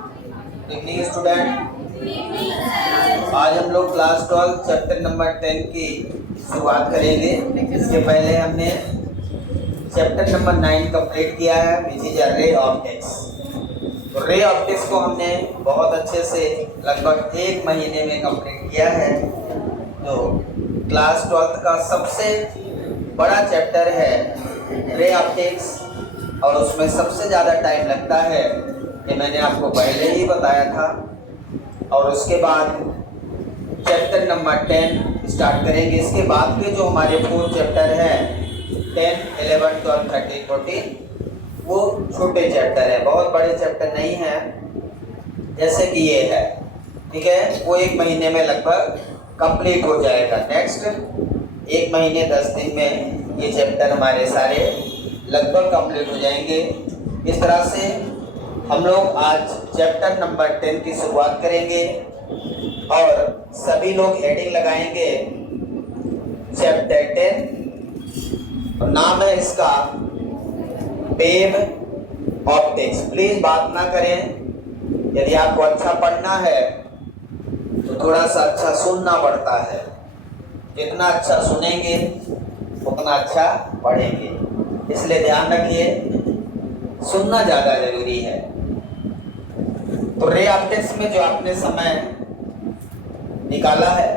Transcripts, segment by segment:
Evening student, आज हम लोग क्लास 12 चैप्टर नंबर 10 की शुरुआत करेंगे। इसके पहले हमने चैप्टर नंबर 9 कंप्लीट किया है, विच इज रे ऑप्टिक्स। तो रे ऑप्टिक्स को हमने बहुत अच्छे से लगभग 1 महीने में कंप्लीट किया है। तो क्लास 12 का सबसे बड़ा चैप्टर है रे ऑप्टिक्स, और उसमें सबसे ज़्यादा टाइम लगता है, ये मैंने आपको पहले ही बताया था। और उसके बाद चैप्टर नंबर 10 स्टार्ट करेंगे। इसके बाद के जो हमारे 4 चैप्टर हैं 10, 11, 12, 13, 14, वो छोटे चैप्टर हैं, बहुत बड़े चैप्टर नहीं हैं जैसे कि ये है, ठीक है। वो 1 महीने में लगभग कंप्लीट हो जाएगा। नेक्स्ट 1 महीने 10 दिन में ये चैप्टर हमारे सारे लगभग कंप्लीट हो जाएंगे। इस तरह से हम लोग आज चैप्टर नंबर 10 की शुरुआत करेंगे और सभी लोग हेडिंग लगाएंगे चैप्टर 10, और नाम है इसका वेव ऑप्टिक्स। प्लीज बात ना करें, यदि आपको अच्छा पढ़ना है तो थोड़ा सा अच्छा सुनना पड़ता है। जितना अच्छा सुनेंगे उतना अच्छा पढ़ेंगे, इसलिए ध्यान रखिए, सुनना ज़्यादा जरूरी है। तो रे ऑप्टिक्स में जो आपने समय निकाला है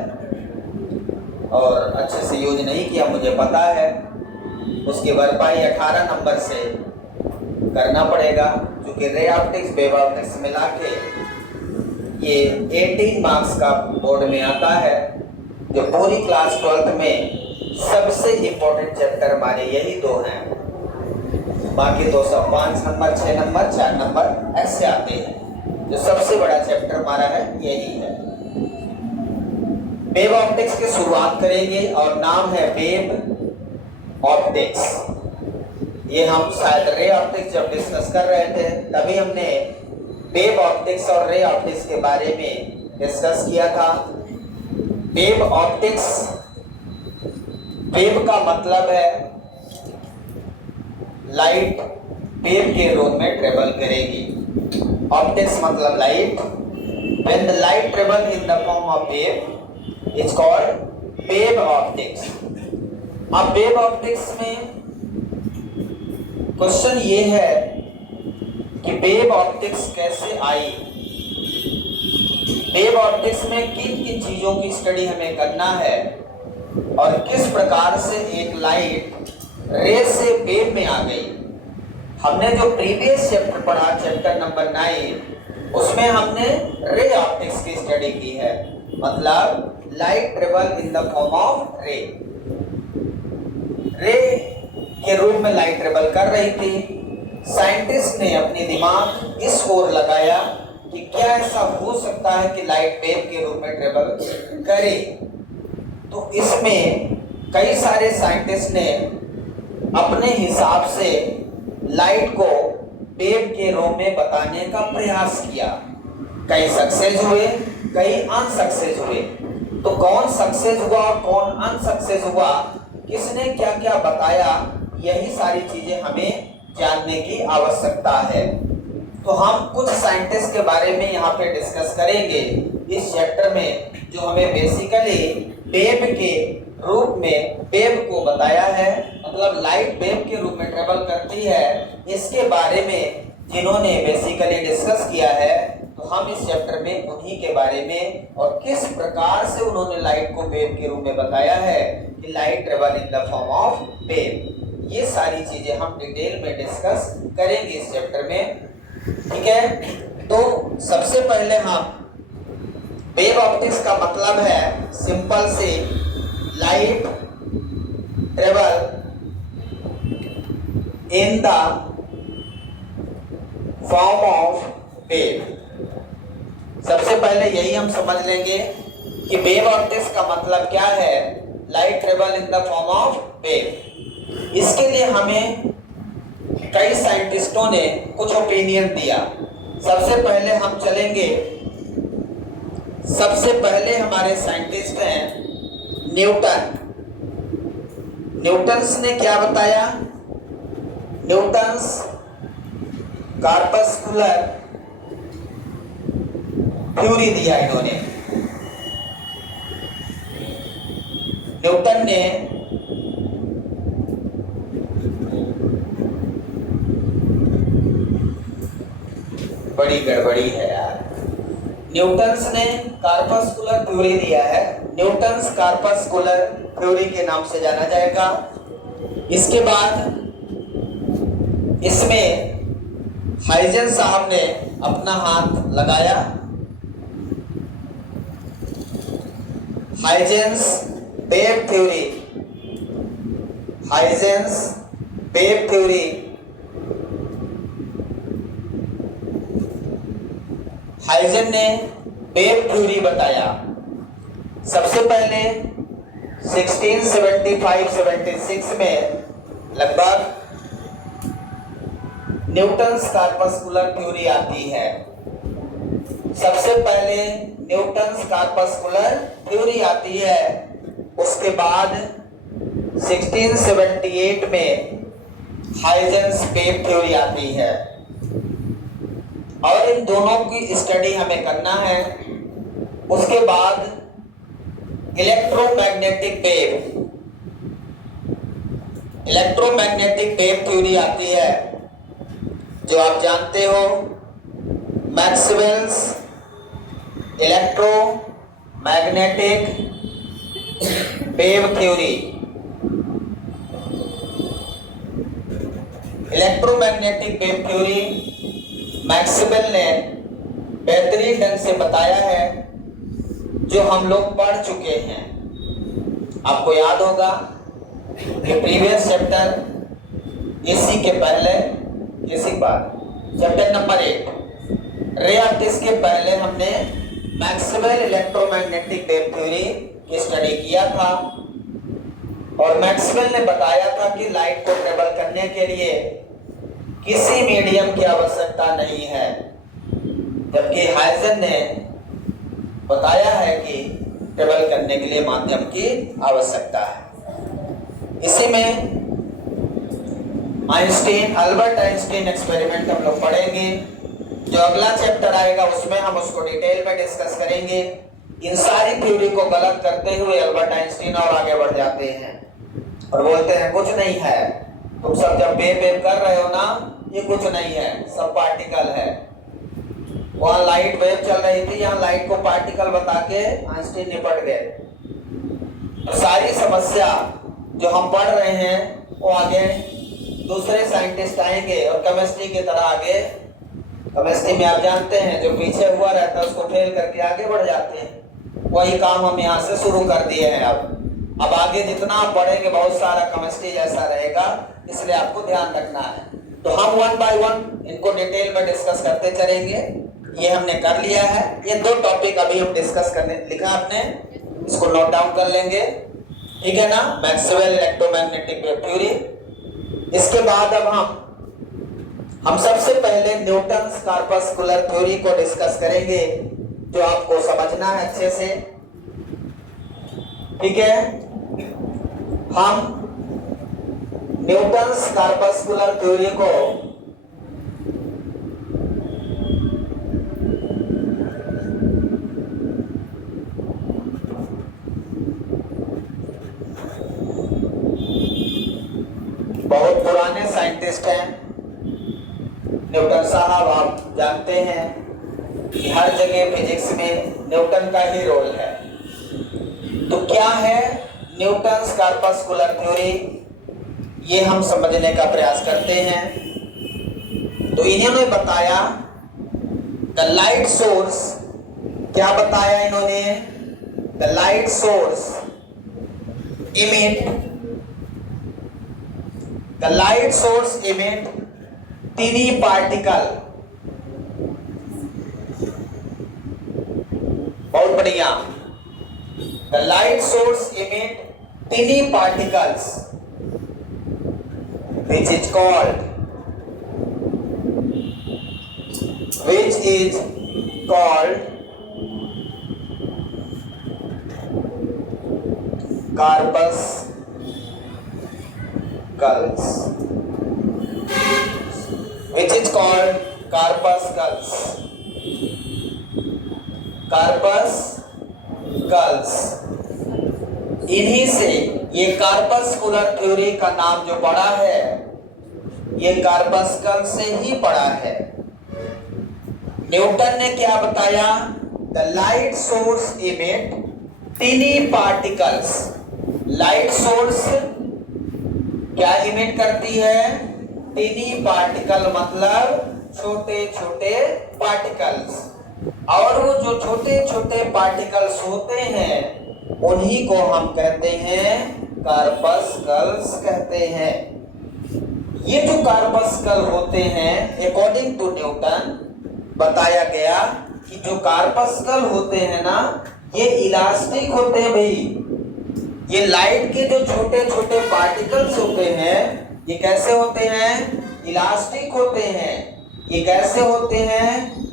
और अच्छे से यूज नहीं किया, मुझे पता है, उसकी भरपाई 18 नंबर से करना पड़ेगा, क्योंकि रे ऑप्टिक्स वेव ऑप्टिक्स मिला के ये 18 मार्क्स का बोर्ड में आता है। जो पूरी क्लास 12 में सबसे इम्पोर्टेंट चैप्टर हमारे यही 2 हैं, बाकी तो सब 5 नंबर, 6 नंबर, 4 नंबर ऐसे आते हैं। जो सबसे बड़ा चैप्टर हमारा है यही है। वेव ऑप्टिक्स की शुरुआत करेंगे और नाम है वेव ऑप्टिक्स। ये हम शायद रे ऑप्टिक्स जब डिस्कस कर रहे थे तभी हमने वेव ऑप्टिक्स और रे ऑप्टिक्स के बारे में डिस्कस किया था। वेव ऑप्टिक्स, वेव का मतलब है लाइट वेव के रूप में ट्रेवल करेगी। ऑप्टिक्स मतलब light. When the light travel in the form of wave is called wave optics. अब वेव ऑप्टिक्स में क्वेश्चन ये है कि वेव ऑप्टिक्स कैसे आई। वेव ऑप्टिक्स में किन किन चीजों की स्टडी हमें करना है और किस प्रकार से एक लाइट रे से वेव में आ गई। हमने जो प्रीवियस चैप्टर पढ़ा, चैप्टर नंबर 9, उसमें हमने रे ऑप्टिक्स की स्टडी की है, मतलब light travel in the form of रे। रे के रूप में लाइट ट्रेवल कर रही थी। साइंटिस्ट ने अपनी दिमाग इस ओर लगाया कि क्या ऐसा हो सकता है कि लाइट वेव के रूप में ट्रेवल करे। तो इसमें कई सारे साइंटिस्ट ने अपने हिसाब से लाइट को वेव के रूप में बताने का प्रयास किया। कई सक्सेस हुए, कई अनसक्सेस हुए। तो कौन सक्सेस हुआ और कौन अनसक्सेस हुआ, किसने क्या क्या बताया, यही सारी चीजें हमें जानने की आवश्यकता है। तो हम कुछ साइंटिस्ट के बारे में यहाँ पे डिस्कस करेंगे इस चैप्टर में, जो हमें बेसिकली वेव के रूप में वेव को बताया है, मतलब लाइट वेव के रूप में ट्रेवल करती है, इसके बारे में जिन्होंने बेसिकली डिस्कस किया है। तो हम इस चैप्टर में उन्हीं के बारे में और किस प्रकार से उन्होंने लाइट को वेव के रूप में बताया है कि light travel in the form of wave, ये सारी चीजें हम डिटेल में डिस्कस करेंगे इस चैप्टर में, ठीक है। तो सबसे पहले हम वेव ऑप्टिक्स का मतलब है सिंपल से light travel in the form of wave. सबसे पहले यही हम समझ लेंगे कि वेव ऑप्टिक्स का मतलब क्या है, light travel in the form of wave. इसके लिए हमें कई साइंटिस्टों ने कुछ ओपिनियन दिया। सबसे पहले हम चलेंगे, सबसे पहले हमारे साइंटिस्ट हैं न्यूटन। न्यूटन्स ने क्या बताया, न्यूटन्स कॉर्पस्कुलर थ्योरी दिया इन्होंने। न्यूटन ने बड़ी गड़बड़ी है यार। न्यूटन्स ने कार्पस्कुलर थ्योरी दिया है, न्यूटन्स कार्पस्कुलर थ्योरी के नाम से जाना जाएगा। इसके बाद इसमें हाइजेंस साहब ने अपना हाथ लगाया। Huygens wave theory, Huygens wave theory Huygens ने वेव थ्योरी बताया। सबसे पहले 1675-76 में लगभग न्यूटन्स कार्पस्कुलर थ्योरी आती है। सबसे पहले न्यूटन्स कार्पस्कुलर थ्योरी आती है। उसके बाद 1678 में हाइजेंस वेव थ्योरी आती है। और इन दोनों की स्टडी हमें करना है। उसके बाद electromagnetic wave, electromagnetic wave theory आती है, जो आप जानते हो Maxwell's electromagnetic wave theory. Electromagnetic wave theory Maxwell ने बेहतरीन ढंग से बताया है, जो हम लोग पढ़ चुके हैं। आपको याद होगा कि प्रीवियस चैप्टर इसी के पहले, इसी बाद चैप्टर नंबर 8 रे ऑप्टिक्स के पहले हमने मैक्सवेल इलेक्ट्रोमैग्नेटिक वेव थ्योरी की स्टडी किया था। और मैक्सवेल ने बताया था कि लाइट को ट्रेवल करने के लिए किसी मीडियम की आवश्यकता नहीं है, जबकि हाइजेन ने बताया है कि ट्रेवल करने के लिए माध्यम की आवश्यकता है। इसी में आइंस्टीन, अल्बर्ट आइंस्टीन एक्सपेरिमेंट हम लोग पढ़ेंगे। जो अगला चैप्टर आएगा उसमें हम उसको डिटेल में डिस्कस करेंगे। इन सारी थ्योरी को गलत करते हुए अल्बर्ट आइंस्टीन और आगे बढ़ जाते हैं और बोलते हैं कुछ नहीं है, तुम सब जब वेव कर रहे हो ना, ये कुछ नहीं है, सब पार्टिकल है। वहां लाइट वेव चल रही थी, यहाँ लाइट को पार्टिकल बता के आइंस्टीन निपट गए। तो सारी समस्या जो हम पढ़ रहे हैं वो आगे दूसरे साइंटिस्ट आएंगे और केमिस्ट्री की तरह आगे, केमिस्ट्री में आप जानते हैं जो पीछे हुआ रहता है उसको फेल करके आगे बढ़ जाते हैं। वही काम हम यहाँ से शुरू कर दिए हैं। अब आगे जितना आप पढ़ेंगे बहुत सारा केमिस्ट्री जैसा रहेगा, इसलिए आपको ध्यान रखना है। तो हम 1 बाय 1 इनको डिटेल में डिस्कस करते चलेंगे। ये हमने कर लिया है। ये 2 टॉपिक अभी हम डिस्कस करने लिखा आपने, इसको नोट डाउन कर लेंगे, ठीक है ना। Maxwell electromagnetic wave theory. इसके बाद अब हम सबसे पहले न्यूटन्स कार्पस्कुलर थ्योरी को डिस्कस करेंगे, जो आपको समझना है अच्छे से, ठीक है। हम न्यूटन्स कार्पस्कुलर थ्योरी को बहुत पुराने साइंटिस्ट हैं न्यूटन साहब। आप जानते हैं कि हर जगह फिजिक्स में न्यूटन का ही रोल है। तो क्या है न्यूटन्स कार्पस्कुलर थ्योरी, ये हम समझने का प्रयास करते हैं। तो इन्होंने बताया द लाइट सोर्स, क्या बताया इन्होंने, the light source emit, the light source emit teeny particle, बहुत बढ़िया, the light source emit teeny particles which is called corpuscles, कार्पस्कल्स। इन्हीं से ये कार्पस्कुलर थ्योरी का नाम जो पड़ा है ये कार्पस्कल से ही पड़ा है। न्यूटन ने क्या बताया? The light source emit tiny particles. Light source क्या इमिट करती है? टीनी पार्टिकल, मतलब छोटे छोटे पार्टिकल्स। और वो जो छोटे छोटे पार्टिकल्स होते हैं उन्हीं को हम कहते हैं कार्पस्कल्स कहते हैं। ये जो कार्पस्कल होते हैं अकॉर्डिंग टू न्यूटन बताया गया कि जो कार्पस्कल होते हैं ना ये इलास्टिक होते हैं भाई। ये लाइट के जो छोटे छोटे पार्टिकल्स होते हैं ये कैसे होते हैं? इलास्टिक होते हैं। ये कैसे होते हैं?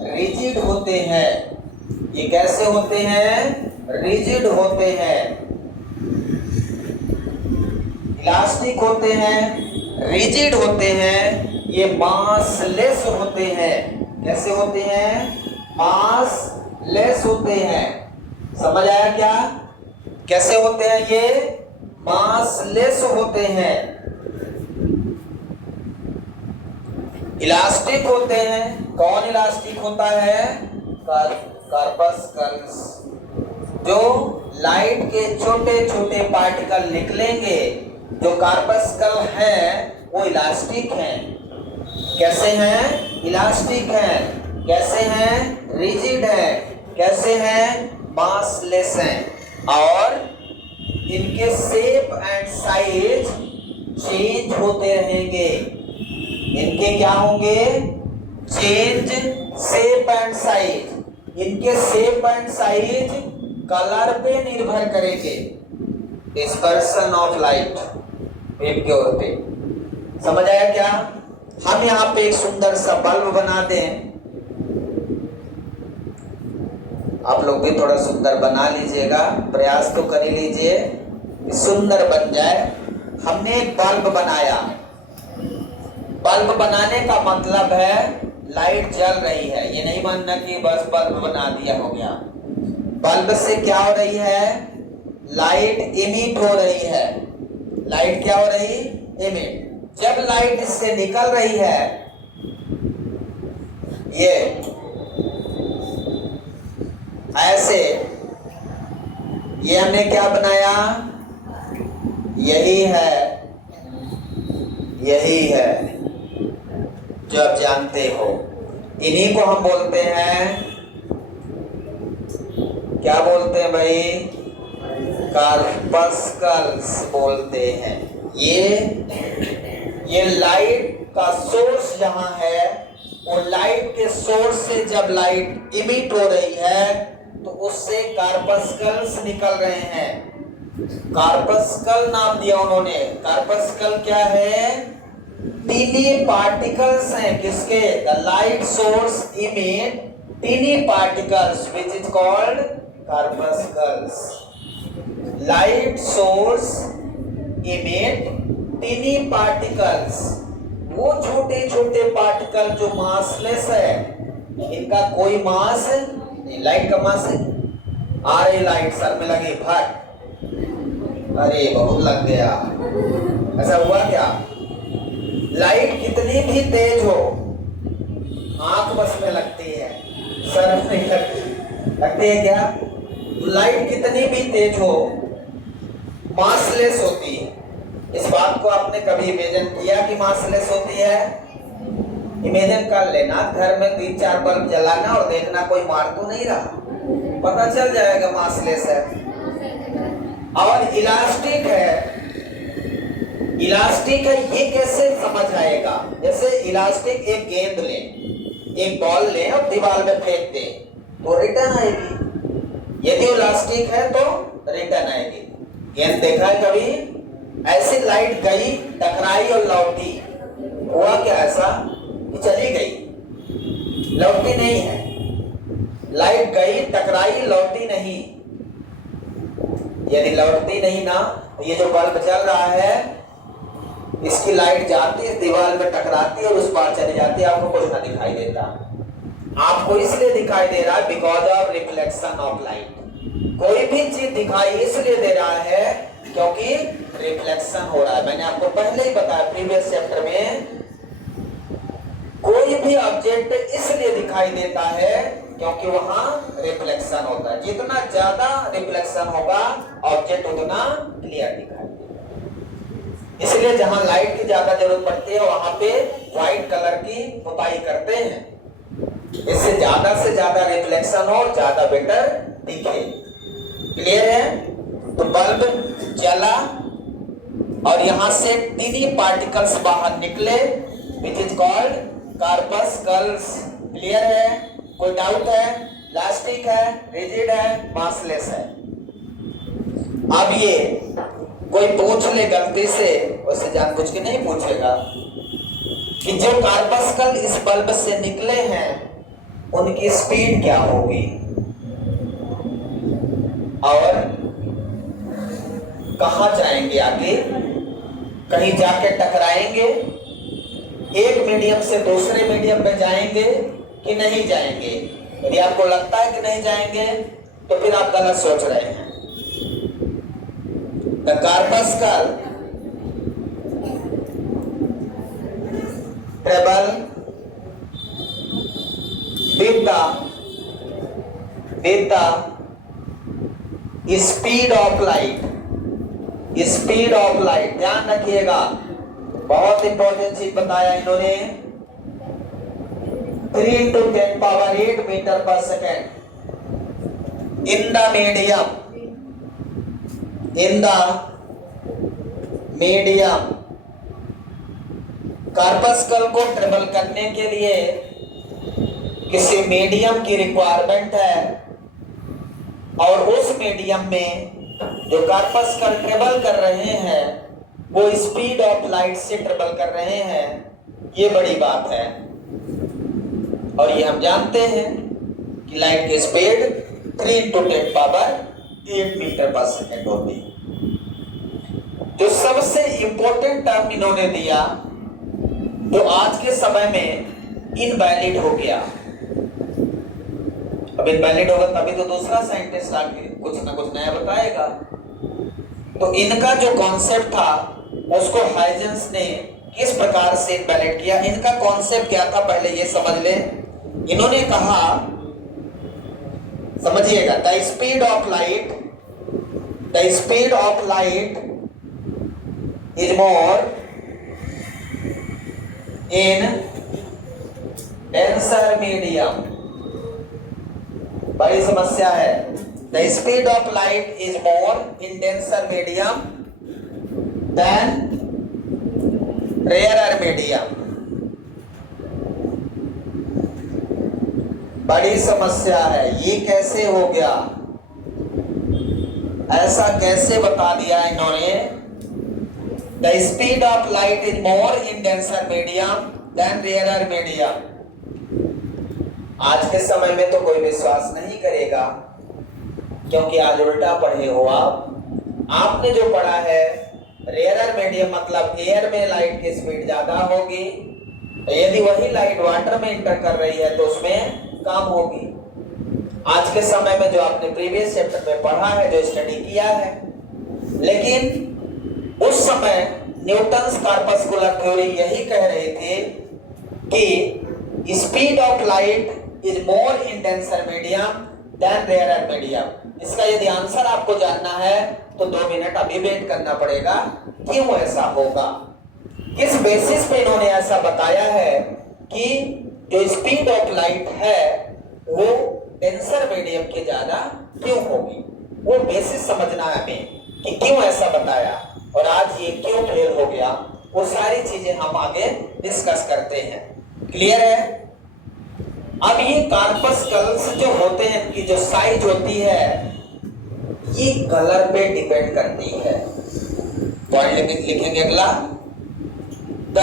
रिजिड होते हैं। ये कैसे होते हैं? रिजिड होते हैं। इलास्टिक होते हैं, रिजिड होते हैं। ये मासलेस होते हैं। कैसे होते हैं? मासलेस होते हैं। समझ आया क्या? कैसे होते हैं ये? मासलेस होते हैं। इलास्टिक होते हैं। कौन इलास्टिक होता है? कार्पस्कल्स। जो लाइट के छोटे छोटे पार्टिकल निकलेंगे जो कार्पस्कल है वो इलास्टिक हैं। कैसे हैं? इलास्टिक हैं। कैसे हैं? रिजिड है। कैसे हैं? मासलेस हैं। और इनके शेप एंड साइज चेंज होते रहेंगे। इनके क्या होंगे? Change shape and size. इनके शेप एंड साइज कलर पे निर्भर करेंगे। डिस्पर्सन ऑफ लाइट वेव की ओर पे। समझ आया क्या? हम यहाँ पे एक सुंदर सा बल्ब बना दें। आप लोग भी थोड़ा सुंदर बना लीजिएगा, प्रयास तो कर ही लीजिए कि सुंदर बन जाए। हमने एक बल्ब बनाया। बल्ब बनाने का मतलब है लाइट जल रही है। ये नहीं मानना कि बस बल्ब बना दिया हो गया। बल्ब से क्या हो रही है? लाइट इमिट हो रही है। लाइट क्या हो रही? इमिट। जब लाइट इससे निकल रही है ये ऐसे, ये हमने क्या बनाया? यही है, यही है जो आप जानते हो। इन्हीं को हम बोलते हैं, क्या बोलते हैं भाई? कार्पस्कल्स बोलते हैं। ये लाइट का सोर्स जहां है वो लाइट के सोर्स से जब लाइट इमिट हो रही है तो उससे कार्पस्कल्स निकल रहे हैं। कार्पस्कल नाम दिया उन्होंने। कार्पस्कल क्या है? टीनी पार्टिकल्स हैं। किसके? The light source emit tiny particles which is called corpuscles. Light source emit tiny particles, वो छोटे छोटे पार्टिकल जो मासलेस है, इनका कोई मास नहीं। लाइट का मास है। आ रही लाइट सर में लगी फट, अरे बहुत लग गया, ऐसा हुआ क्या? लाइट कितनी भी तेज हो आंख बस में लगती है, सर में नहीं लगती। लगती है क्या? लाइट कितनी भी तेज हो मासलेस होती है। इस बात को आपने कभी इमेजिन किया कि मासलेस होती है? इमेजिन कर लेना, घर में 3-4 बल्ब जलाना और देखना कोई मार तो नहीं रहा, पता चल जाएगा मासलेस है। और इलास्टिक है। इलास्टिक है, ये कैसे समझ आएगा? जैसे इलास्टिक एक गेंद ले, एक बॉल ले और दीवार में फेंक दे तो रिटर्न आएगी। यदि इलास्टिक है तो रिटर्न आएगी। गेंद देखा है कभी? ऐसे लाइट गई, टकराई और लौटी, हुआ क्या? ऐसा कि चली गई, लौटी नहीं है। लाइट गई, टकराई, लौटी नहीं। यदि लौटती नहीं ना तो ये जो बल्ब चल रहा है इसकी लाइट जाती है, दीवार में टकराती है और उस पार चली जाती है, आपको कुछ ना दिखाई देता। आपको इसलिए दिखाई दे रहा है because of reflection of light. कोई भी चीज दिखाई इसलिए दे रहा है क्योंकि रिफ्लेक्शन हो रहा है। मैंने आपको पहले ही बताया प्रीवियस चैप्टर में, कोई भी ऑब्जेक्ट इसलिए दिखाई देता है क्योंकि वहां रिफ्लेक्शन होता है। जितना ज्यादा रिफ्लेक्शन होगा ऑब्जेक्ट उतना क्लियर दिखाई देगा। इसलिए जहां लाइट की ज्यादा जरूरत पड़ती है वहां पे व्हाइट कलर की पुताई करते हैं, इससे ज्यादा रिफ्लेक्शन हो, ज्यादा बेटर दिखे। क्लियर है? तो बल्ब जला और यहां से तीन पार्टिकल्स बाहर निकले विच इज कॉल्ड कार्पस्कल्स। क्लियर है? कोई डाउट है? इलास्टिक है, रिजिड है, मासलेस है। अब ये कोई पूछ ले गलती से, उसे जानबूझ के नहीं पूछेगा कि जो कार्पस्कल इस बल्ब से निकले हैं उनकी स्पीड क्या होगी और कहां जाएंगे आगे, कहीं जाके टकराएंगे, एक मीडियम से दूसरे मीडियम पे जाएंगे कि नहीं जाएंगे। यदि आपको लगता है कि नहीं जाएंगे तो फिर आप गलत सोच रहे हैं। The corpuscle travel with the speed of light। Speed of light ध्यान रखिएगा, बहुत इंपॉर्टेंट चीज बताया इन्होंने। 3 into 10 power 8 मीटर पर second in the medium. Corpuscle को ट्रेवल करने के लिए किसी मीडियम की रिक्वायरमेंट है और उस मीडियम में जो कार्पस्कल ट्रेवल कर रहे हैं वो स्पीड ऑफ लाइट से ट्रेवल कर रहे हैं। ये बड़ी बात है और ये हम जानते हैं कि लाइट की स्पीड 3 into 10 पावर 8 मीटर पर सेकेंड होती है। जो सबसे इंपॉर्टेंट टर्म इन्होंने दिया जो आज के समय में इनवैलिड हो गया। अब इनवैलिड होगा तभी तो दूसरा साइंटिस्ट आके कुछ ना कुछ नया बताएगा। तो इनका जो कॉन्सेप्ट था उसको हाइजेंस ने किस प्रकार से इनवैलिड किया, इनका कॉन्सेप्ट क्या था पहले ये समझ ले। इन्होंने कहा, समझिएगा, the speed of light is more in denser medium. बड़ी समस्या है। The speed of light is more in denser medium than rarer medium. बड़ी समस्या है। ये कैसे हो गया, ऐसा कैसे बता दिया इन्होंने? The speed of light is more in denser medium than rarer medium. आज के समय में तो कोई विश्वास नहीं करेगा क्योंकि आज उल्टा पढ़े हो आप। आपने जो पढ़ा है रेयरर मीडियम मतलब एयर में लाइट की स्पीड ज्यादा होगी, यदि वही लाइट वाटर में इंटर कर रही है तो उसमें कम होगी। आज के समय में जो आपने प्रीवियस चैप्टर में पढ़ा है, जो स्टडी किया है, लेकिन उस समय न्यूटन्स कार्पस्कुलर थ्योरी यही कह रहे थे कि speed of light is more in denser medium than rarer medium. इसका यदि आंसर आपको जानना है तो 2 मिनट अभी वेट करना पड़ेगा। क्यों ऐसा होगा, किस बेसिस पे इन्होंने ऐसा बताया है कि जो स्पीड ऑफ लाइट है वो डेंसर मीडियम के ज्यादा क्यों होगी, वो बेसिस समझना है हमें कि क्यों ऐसा बताया और आज ये क्यों फेल हो गया। वो सारी चीजें हम आगे डिस्कस करते हैं। क्लियर है? अब ये कार्पस्कल्स जो होते हैं, इनकी जो साइज होती है ये कलर पे डिपेंड करती है। पॉइंट लिखेंगे अगला, द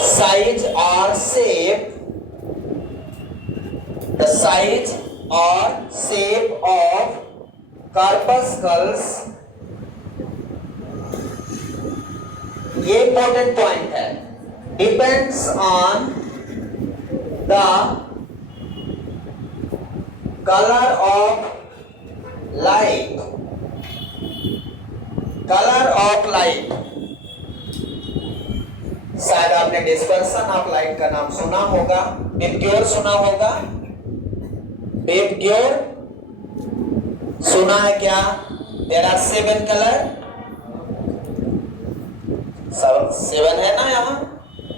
साइज और शेप, द साइज और शेप ऑफ कार्पस्कल्स, ये इंपॉर्टेंट पॉइंट है, depends on the colour of light, colour of light, शायद आपने डिस्पर्सन ऑफ लाइट का नाम सुना होगा, वेबक्योर सुना होगा, वेबक्योर सुना है क्या? देयर आर 7 कलर, 7 है ना यहाँ।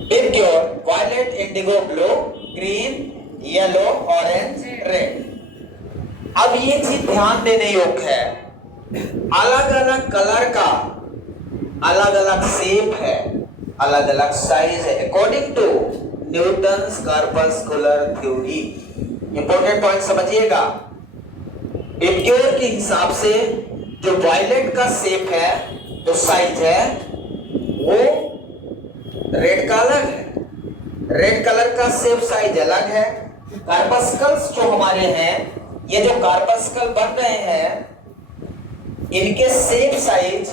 VIBGYOR violet, indigo, blue, green, yellow, orange, red. अब ये चीज ध्यान देने योग्य है, अलग अलग कलर का अलग अलग शेप है, अलग अलग साइज है, according to Newton's corpuscular theory. Important point समझिएगा। वेबक्योर के हिसाब से जो वायलेट का शेप है, जो साइज है, वो रेड का अलग है, रेड कलर का शेप साइज अलग है। कार्पस्कल्स जो हमारे हैं, ये जो कार्पस्कल बन रहे हैं, इनके शेप साइज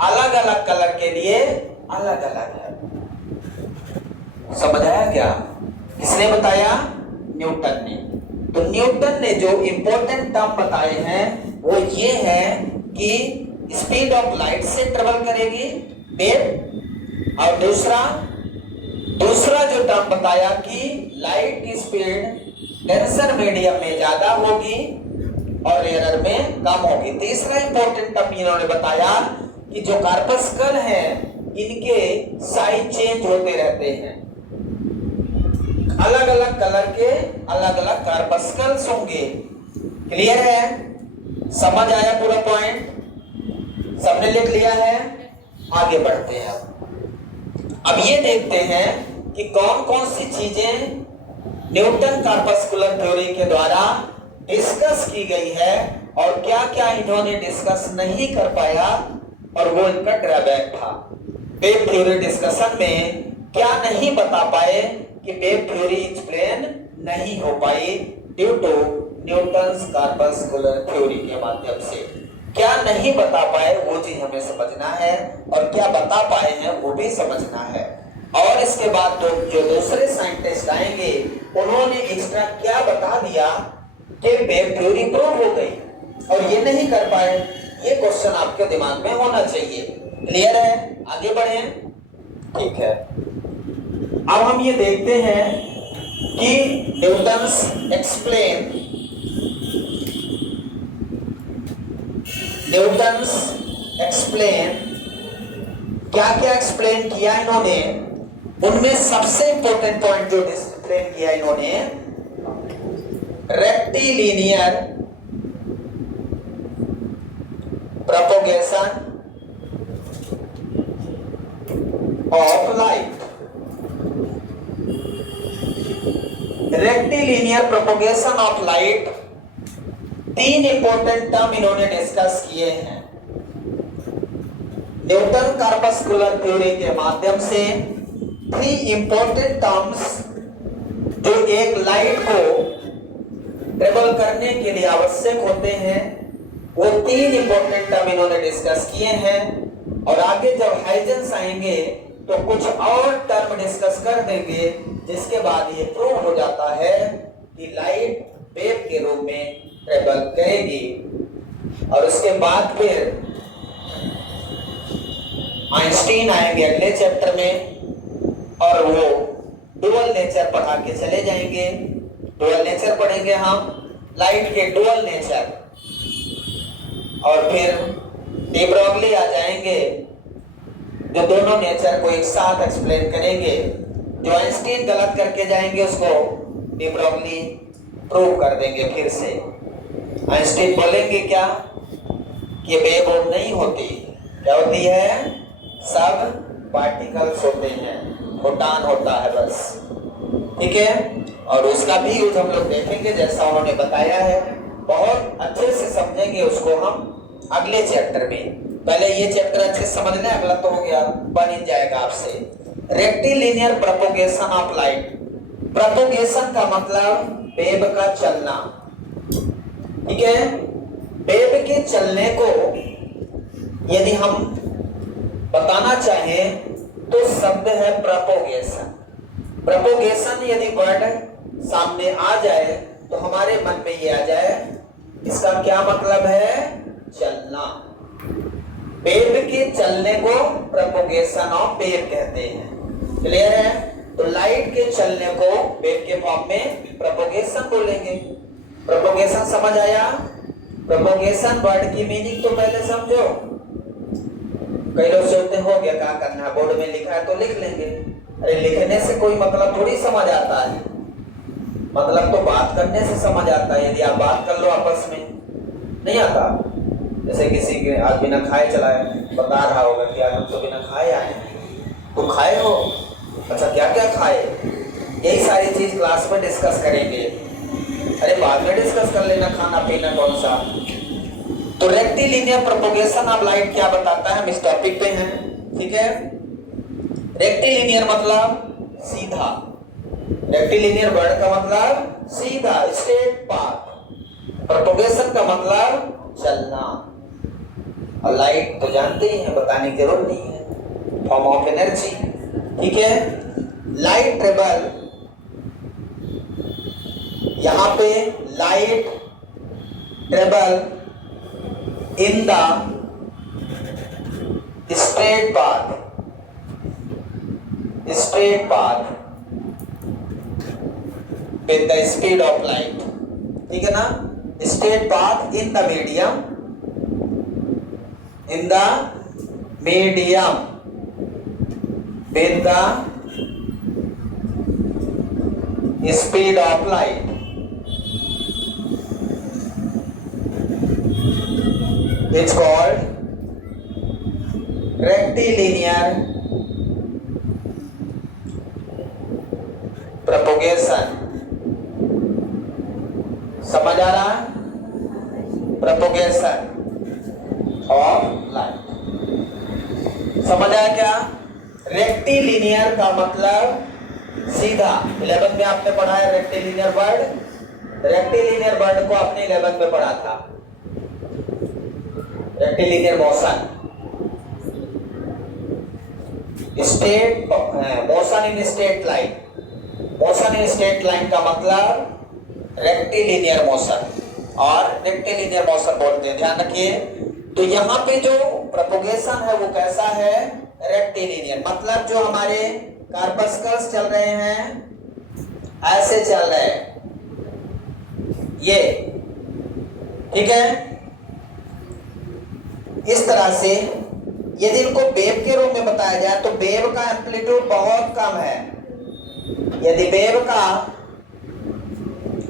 अलग अलग कलर के लिए अलग अलग है। समझ आया क्या? किसने बताया? न्यूटन ने। तो न्यूटन ने जो इंपॉर्टेंट टर्म बताए हैं वो ये है कि स्पीड ऑफ लाइट से ट्रेवल करेगी वेव, और दूसरा जो टर्म बताया कि लाइट की स्पीड डेंसर मीडियम में ज्यादा होगी और रेयर में कम होगी। तीसरा इंपॉर्टेंट टर्म इन्होंने बताया कि जो कार्पस्कल हैं, इनके साइज चेंज होते रहते हैं, अलग अलग कलर के अलग अलग कार्पस्कल्स होंगे। क्लियर है? समझ आया पूरा पॉइंट? सबने लिख लिया है? आगे बढ़ते हैं। अब ये देखते हैं कि कौन कौन सी चीजें न्यूटन कॉर्पस्कुलर थ्योरी के द्वारा डिस्कस की गई है और क्या क्या इन्होंने डिस्कस नहीं कर पाया और वो इनका ड्रॉबैक था। वेव थ्योरी डिस्कशन में क्या नहीं बता पाए कि वेव थ्योरी एक्सप्लेन नहीं हो पाई due to Newton's corpuscular theory के माध्यम से। क्या नहीं बता पाए वो चीज हमें समझना है, और क्या बता पाए हैं वो भी समझना है। और इसके बाद जो दूसरे साइंटिस्ट आएंगे, उन्होंने एक्स्ट्रा क्या बता दिया कि वेव थ्योरी प्रूव हो गई और ये नहीं कर पाए। ये क्वेश्चन आपके दिमाग में होना चाहिए। क्लियर है? आगे बढ़े। ठीक है, अब हम ये देखते हैं कि न्यूटन्स एक्सप्लेन क्या क्या एक्सप्लेन किया इन्होंने। उनमें सबसे इंपॉर्टेंट पॉइंट जो एक्सप्लेन किया इन्होंने, rectilinear propagation of light. Rectilinear propagation of light, 3 important term इन्होंने डिस्कस किए हैं। न्यूटन कॉर्पस्कुलर थ्योरी के माध्यम से 3 इंपॉर्टेंट टर्म्स जो एक लाइट को ट्रेवल करने के लिए आवश्यक होते हैं, वो 3 इंपॉर्टेंट टर्म इन्होंने डिस्कस किए हैं। और आगे जब हाइजेंस आएंगे तो कुछ और टर्म डिस्कस कर देंगे, जिसके बाद ये प्रूव हो जाता है कि लाइट वेव के रूप में ट्रेवल करेगी। और उसके बाद फिर आइंस्टीन आएंगे अगले चैप्टर में, और वो डुअल नेचर पढ़ा के चले जाएंगे। डुअल नेचर पढ़ेंगे हम, लाइट के डुअल नेचर। और फिर डी ब्रॉगली आ जाएंगे, जो दोनों नेचर को एक साथ एक्सप्लेन करेंगे। जो आइंस्टीन गलत करके जाएंगे उसको डी ब्रॉगली प्रूव कर देंगे फिर से। आइंस्टीन बोलेंगे क्या कि वेव नहीं होती, क्या होती है? सब पार्टिकल्स होते हैं, फोटॉन होता है बस। ठीक है, और उसका भी यूज हम लोग देखेंगे जैसा उन्होंने बताया है। बहुत अच्छे से समझेंगे उसको हम अगले चैप्टर में। पहले ये चैप्टर अच्छे से समझ लें, अगला तो हो गया, बन ही जाएगा आपसे। Rectilinear propagation of light. Propagation का मतलब वेव का चलना। ठीक है, वेव के चलने को यदि हम बताना चाहें तो शब्द है प्रोपगेशन। प्रोपगेशन यदि वर्ड सामने आ जाए तो हमारे मन में ये आ जाए, इसका क्या मतलब है? चलना। वेव के चलने को प्रोपगेशन ऑफ वेव कहते हैं। क्लियर है? तो लाइट के चलने को वेव के फॉर्म में प्रोपगेशन बोलेंगे। प्रोपगेशन समझ आया? प्रोपगेशन वर्ड की मीनिंग तो पहले समझो। कई लोग सोचते हो गया, क्या करना है, बोर्ड में लिखा है तो लिख लेंगे। अरे लिखने से कोई मतलब थोड़ी समझ आता है, मतलब तो बात करने से समझ आता है। यदि आप बात कर लो आपस में, नहीं आता। जैसे किसी के आज बिना खाए चला बता रहा होगा कि आज हम तो बिना खाए आए हैं। तो खाए हो? अच्छा, क्या क्या खाए? यही सारी चीज क्लास में डिस्कस करेंगे। अरे बाद में डिस्कस कर लेना, खाना पीना कौन सा। तो रेक्टिलिनियर प्रोपगेशन ऑफ लाइट क्या बताता है? हम इस टॉपिक पे हैं, ठीक है। रेक्टिलिनियर मतलब सीधा। रेक्टिलिनियर वर्ड का मतलब सीधा, स्ट्रेट पाथ। प्रोपगेशन का मतलब चलना। और लाइट तो जानते ही हैं, बताने की जरूरत नहीं है, फॉर्म ऑफ एनर्जी, ठीक है। लाइट ट्रेवल, यहां पे light travel in the straight path, straight path with the speed of light, ठीक है ना। Straight path in the medium, in the medium with the speed of light, it's called rectilinear propagation। समझ आ रहा? propagation और light समझ आया क्या? Rectilinear का मतलब सीधा। 11th में आपने पढ़ा है रेक्टिलिनियर वर्ड। रेक्टिलिनियर वर्ड को आपने 11th में पढ़ा था। Rectilinear motion, state motion in straight line. Motion in straight line का मतलब रेक्टिलिनियर मोशन, और रेक्टिलिनियर मोशन बोलते हैं, ध्यान रखिए। तो यहाँ पे जो प्रोपगेशन है वो कैसा है? रेक्टिलिनियर। मतलब जो हमारे कार्पस्कल्स चल रहे हैं ऐसे चल रहे हैं, ये, ठीक है। इस तरह से यदि इनको वेव के रूप में बताया जाए तो वेव का एम्पलीट्यूड बहुत कम है। यदि वेव का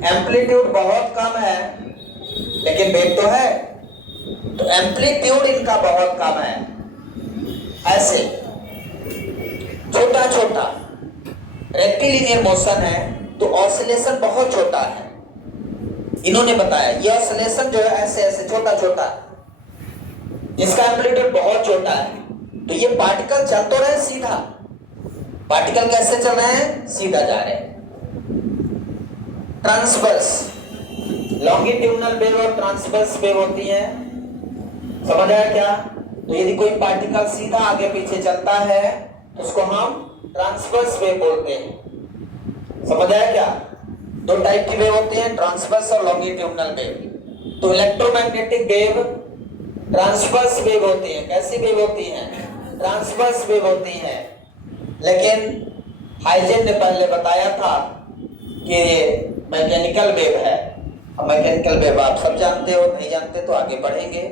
एम्पलीट्यूड बहुत कम है, लेकिन वेव तो है, तो एम्पलीट्यूड इनका बहुत कम है। ऐसे छोटा छोटा रेक्टिलिनियर मोशन है तो ऑसिलेशन बहुत छोटा है। इन्होंने बताया ये ऑसिलेशन जो है ऐसे ऐसे छोटा छोटा, जिसका एम्पलीट्यूड बहुत छोटा है। तो ये पार्टिकल चल तो रहे सीधा, पार्टिकल कैसे चल रहे हैं? सीधा जा रहे हैं। ट्रांसवर्स, लॉन्गिट्यूडनल वेव और ट्रांसवर्स वेव होती है। समझ आया क्या? तो यदि कोई पार्टिकल सीधा आगे पीछे चलता है तो उसको हम ट्रांसवर्स वेव बोलते हैं। समझ आया क्या? दो टाइप की वेव होती है, ट्रांसवर्स और लॉन्गिट्यूडनल वेव। तो इलेक्ट्रोमैग्नेटिक वेव ट्रांसवर्स वेव होती है। कैसी वेव होती है? ट्रांसवर्स वेव होती है। लेकिन हाइजेन ने पहले बताया था कि मैकेनिकल वेव है। अब मैकेनिकल वेव आप सब जानते हो, नहीं जानते तो आगे बढ़ेंगे।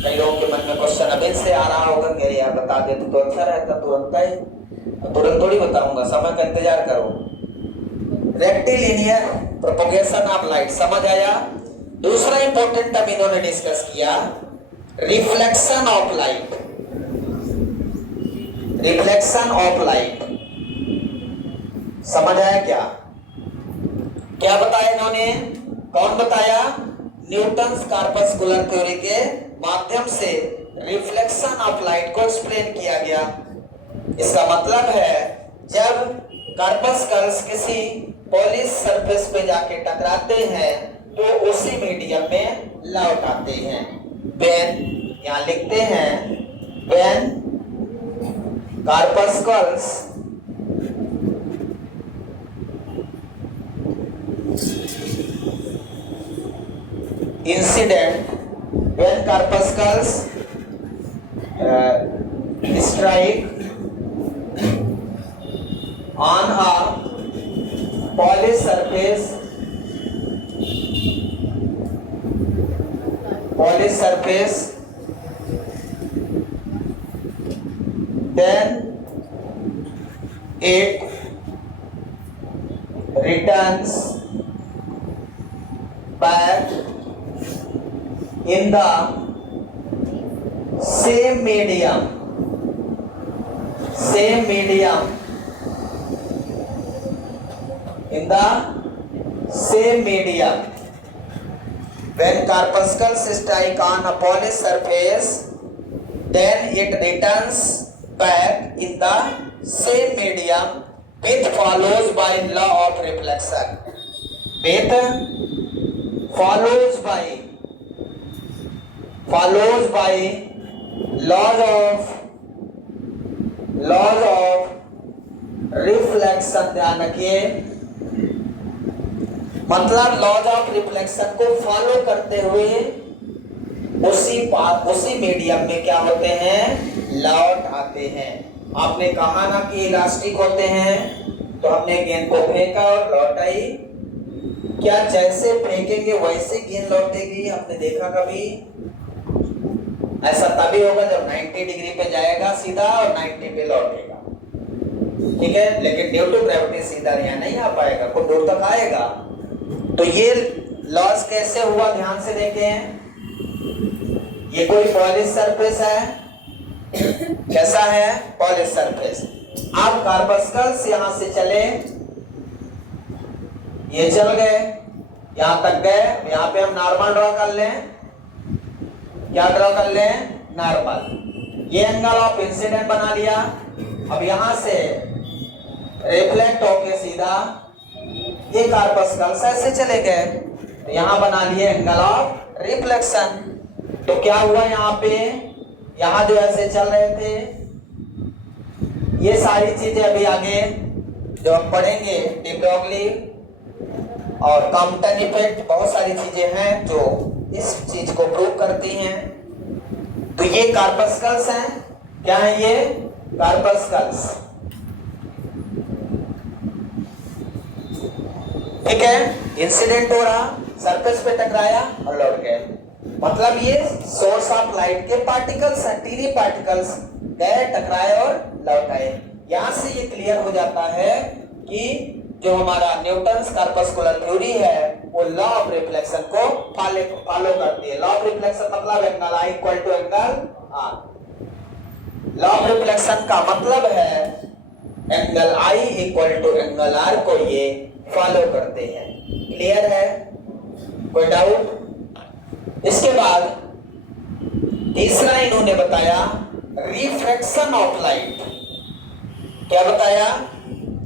कई लोगों के मन में क्वेश्चन अभी से आ रहा होगा कि यार बता दे तो अच्छा रहता, तुरंत ही, तुरंत थोड़ी बताऊंगा, समय का इंतजार करो। रेक्टिलिनियर प्रोपगेशन ऑफ लाइट समझ आया। दूसरा इंपॉर्टेंट टर्म इन्होंने डिस्कस किया, reflection of light. Reflection of light समझ आया क्या? क्या बताया इन्होंने? कौन बताया? न्यूटन्स कार्पस्कुलर थ्योरी के माध्यम से रिफ्लेक्शन ऑफ लाइट को एक्सप्लेन किया गया। इसका मतलब है जब कार्पस्कल्स किसी पॉलिश सरफेस पे जाके टकराते हैं तो उसी मीडियम में लौट आते हैं। व्हेन, यहां लिखते हैं, when कार्पस्कल्स incident when corpuscles strike on a polished surface then it returns back in the same medium when corpuscles strike on a polished surface then it returns back in the same medium with follows by law of reflection follows by laws of reflection. ध्यान रखिए, मतलब laws of reflection को follow करते हुए उसी medium में क्या होते हैं, लौट आते हैं। आपने कहा ना कि इलास्टिक होते हैं, तो हमने गेंद को फेंका और लौट आई। क्या जैसे फेंकेंगे वैसे गेंद लौटेगी? आपने देखा कभी? ऐसा तभी होगा जब 90 डिग्री पे जाएगा सीधा और 90 पे लौटेगा, ठीक है। लेकिन ड्यू टू ग्रेविटी सीधा यहाँ नहीं आ पाएगा, कुछ दूर तक आएगा। तो ये लॉस कैसे हुआ, ध्यान से देखें। ये कोई पॉलिश सरफेस है, कैसा है, पॉलिश सरफेस। आप कार्पस्कल्स यहां से चले, ये चल गए, यहां तक गए। यहां पे हम नॉर्मल ड्रॉ कर लें, क्या ड्रॉ कर लें, नॉर्मल। ये एंगल ऑफ इंसिडेंट बना लिया। अब यहां से रिफ्लेक्ट होके सीधा ये कार्पस्कल्स ऐसे चले गए, तो यहां बना लिए एंगल ऑफ रिफ्लेक्शन। तो क्या हुआ यहाँ पे, यहां जो ऐसे चल रहे थे, ये सारी चीजें अभी आगे जो हम पढ़ेंगे, डी ब्रॉगली और कॉम्पटन इफेक्ट, बहुत सारी चीजें हैं जो इस चीज को प्रूव करती हैं। तो ये कार्पस्कल्स हैं, क्या है ये, कार्पस्कल्स, ठीक है। इंसिडेंट हो रहा, सरफेस पे टकराया और लौट गए, मतलब ये सोर्स ऑफ लाइट के पार्टिकल्स हैं, टीनी पार्टिकल्स गए, टकराए और लौट आए। यहां से ये क्लियर हो जाता है कि जो हमारा न्यूटन्स कार्पस्कुलर थ्योरी है वो लॉ ऑफ रिफ्लेक्शन को फॉलो करती है। लॉ ऑफ रिफ्लेक्शन मतलब angle i equal to angle r. Law of reflection का मतलब है angle i equal to angle r को ये फॉलो करते हैं। क्लियर है, कोई डाउट? इसके बाद तीसरा इन्होंने बताया रिफ्रैक्शन ऑफ लाइट। क्या बताया,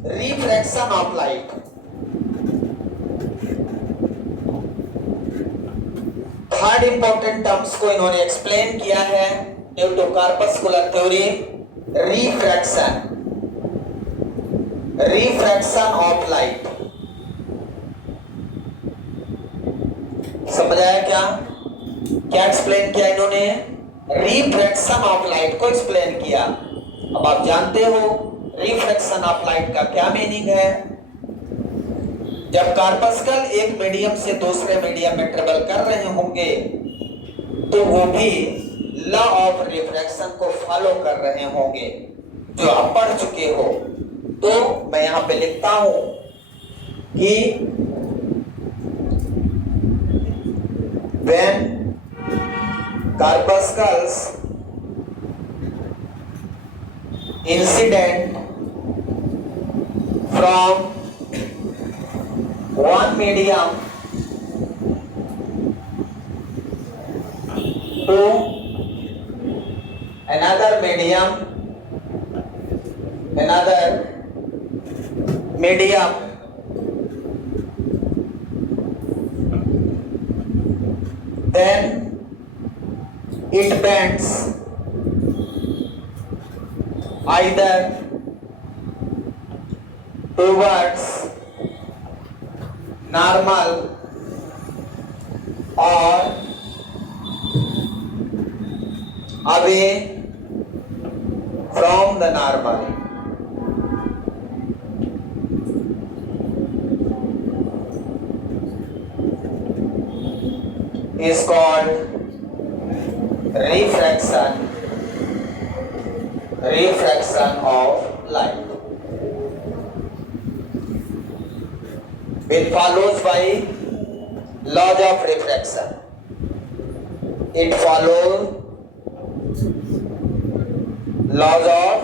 refraction of light. Third important terms को इन्होंने एक्सप्लेन किया है due to corpuscular theory. Refraction of light समझाया क्या, क्या एक्सप्लेन किया इन्होंने, रिफ्रैक्शन ऑफ लाइट को एक्सप्लेन किया। अब आप जानते हो रिफ्रैक्शन ऑफ लाइट का क्या मीनिंग है। जब कार्पस्कल एक मीडियम से दूसरे मीडियम में ट्रेवल कर रहे होंगे तो वो भी लॉ ऑफ रिफ्रैक्शन को फॉलो कर रहे होंगे, जो आप पढ़ चुके हो। तो मैं यहां पे लिखता हूं कि when corpuscles incident from one medium to another medium then it bends either towards normal और away from the normal is called refraction of light. It follows by laws of refraction. It follows laws of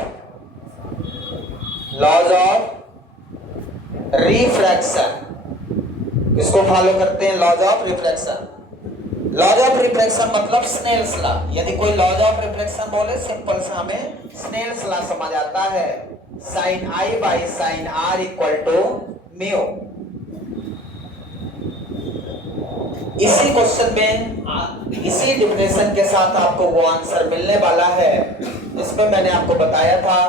refraction. इसको follow करते हैं laws of refraction. Laws of refraction मतलब Snell's law. यदि कोई laws of refraction बोले simple से हमें Snell's law समझ आता है. Sine i by sine r equal to mu. इसी क्वेश्चन में इसी डिफिनेशन के साथ आपको वो आंसर मिलने वाला है. इसमें मैंने आपको बताया था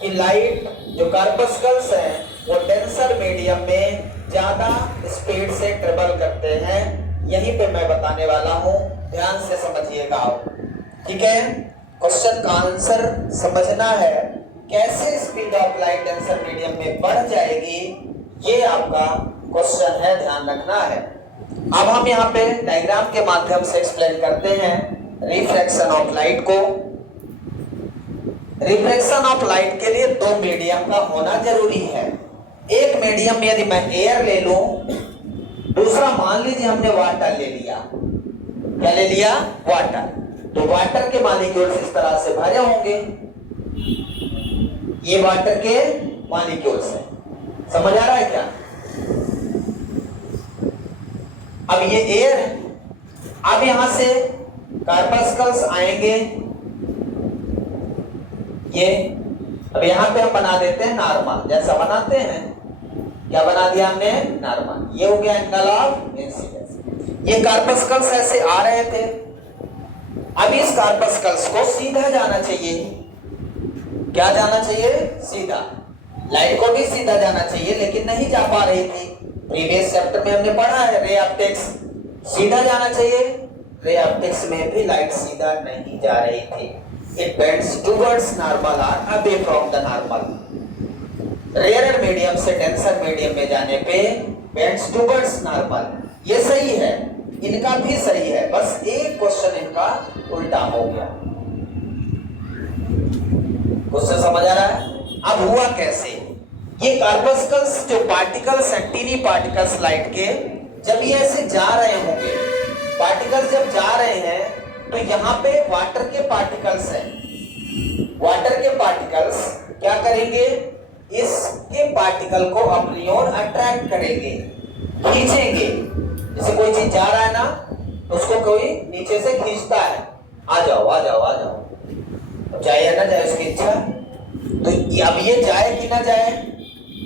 कि लाइट जो कार्पस्कल्स हैं वो डेंसर मीडियम में ज्यादा स्पीड से ट्रेवल करते हैं. यहीं पे मैं बताने वाला हूं, ध्यान से समझिएगा आप. ठीक है, क्वेश्चन का आंसर समझना है. कैसे speed of light denser medium में बढ़ जाएगी, ये आपका क्वेश्चन है, ध्यान रखना है. अब हम यहाँ पे डायग्राम के माध्यम से एक्सप्लेन करते हैं रिफ्रैक्शन ऑफ लाइट को. रिफ्रैक्शन ऑफ लाइट के लिए दो मीडियम का होना जरूरी है. एक मीडियम में यदि मैं एयर ले लूं, दूसरा मान लीजिए हमने वाटर ले लिया. क्या ले लिया? वाटर. तो वाटर के मॉलिक्यूल्स इस तरह से भरे होंगे. ये वाटर के मॉलिक्यूल्स हैं. समझ आ रहा है क्या? अब ये एयर है. अब यहां से कार्पस्कल्स आएंगे. ये अब यहां पे हम बना देते हैं नॉर्मल, जैसा बनाते हैं. क्या बना दिया हमने? नॉर्मल. ये हो गया एंगल ऑफ इंसिडेंस. ये कार्पस्कल्स ऐसे आ रहे थे. अब इस कार्पस्कल्स को सीधा जाना चाहिए. क्या जाना चाहिए? सीधा. लाइट को भी सीधा जाना चाहिए, लेकिन नहीं जा पा रही थी. प्रीवियस चैप्टर में हमने पढ़ा है रे ऑप्टिक्स. सीधा जाना चाहिए. रे ऑप्टिक्स में भी लाइट सीधा नहीं जा रही थी. इट बेंड्स टुवर्ड्स नॉर्मल और away from the normal. Rare medium से डेंसर मीडियम में जाने पे बेंड्स टुवर्ड्स नॉर्मल. ये सही है, इनका भी सही है, बस एक क्वेश्चन इनका उल्टा हो गया. क्वेश्चन समझ आ रहा है? अब हुआ कैसे? ये कार्पस्कल्स जो पार्टिकल्स हैं, टीनी पार्टिकल्स लाइट के, जब ये ऐसे जा रहे होंगे, पार्टिकल्स जब जा रहे हैं, तो यहाँ पे वाटर के पार्टिकल्स हैं. वाटर के पार्टिकल्स क्या करेंगे? इसके पार्टिकल को अपनी ओर अट्रैक्ट करेंगे, खींचेंगे. जैसे कोई चीज जा रहा है ना, उसको कोई नीचे से खींचता है. आ जाओ आ जाओ आ जाओ. जाए या ना जाए उसकी इच्छा. तो अब ये जाए कि ना जाए,